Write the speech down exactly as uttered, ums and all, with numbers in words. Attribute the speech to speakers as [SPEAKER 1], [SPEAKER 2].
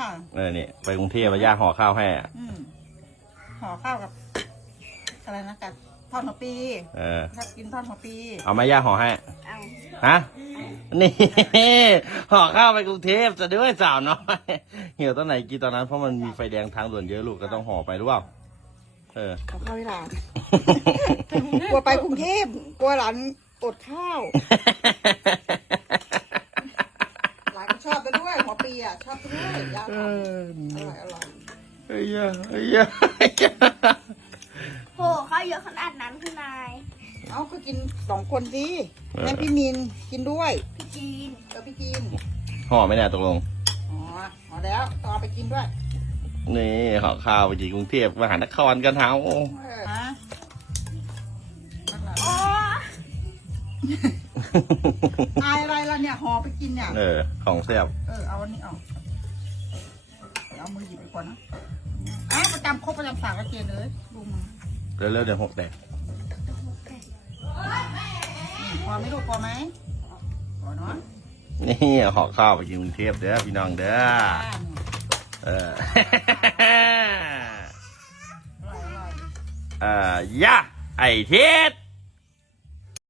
[SPEAKER 1] เออนี่ไปกรุงเทพมาย่าห่อข้าวให้
[SPEAKER 2] อืมห่อข้าวกับอะไรนะกับทอดหัวปี
[SPEAKER 1] เออ
[SPEAKER 2] ชอบกินทอดหัวปี
[SPEAKER 1] เอาไหมย่าห่อให้
[SPEAKER 3] เอา
[SPEAKER 1] ฮะนี่ห่อข้าวไปกรุงเทพจะด้วยสาวน้อยเหี่ยวตอนไหนกินตอนนั้นเพราะมันมีไฟแดงทางด่วนเยอะลูกก็ต้องห่อไปรู้เปล่าเออ
[SPEAKER 2] ขอข้าวเวลากลัวไปกรุงเทพกลัวหลานอดข้าวหลานก็ชอบไปด้วยหัวปีอ่ะชอบไปด้วยยาทำอร่อยอร่อย
[SPEAKER 1] เฮ้ยเฮ้ย
[SPEAKER 3] โหข้าวเยอะขนาดนั้นคือนาย
[SPEAKER 2] เอาก็กินสองคนสิแม่พี่มินกินด้วย
[SPEAKER 3] พี่จีน
[SPEAKER 2] เออพี่จีน
[SPEAKER 1] ห่อไม่แน่ตกลง
[SPEAKER 2] อ๋อห่อแล้วต่อไปกินด้วย
[SPEAKER 1] นี่ห่อข้าวไปจีกรุงเทพมหานครกันเท้า
[SPEAKER 2] ฮะ
[SPEAKER 3] อ๋อ
[SPEAKER 2] อายอะไรล่ะเนี่ยห่อไปกินเนี่ย
[SPEAKER 1] เออของแซ่บ
[SPEAKER 2] เออเอาอันนี้เอาเอามือหยิบไปก่อนนะอ้าประจำครบประจำสากระเจนเลยดูมา
[SPEAKER 1] เร็วๆเดี๋ยวหกแตก
[SPEAKER 2] พอไม่รู้พอไหมพอเนาะ
[SPEAKER 1] นี่ห่อข้าวไปกินกรุงเทพเด้อพี่น้องเด้อเออเอ่อย่าไอเทศ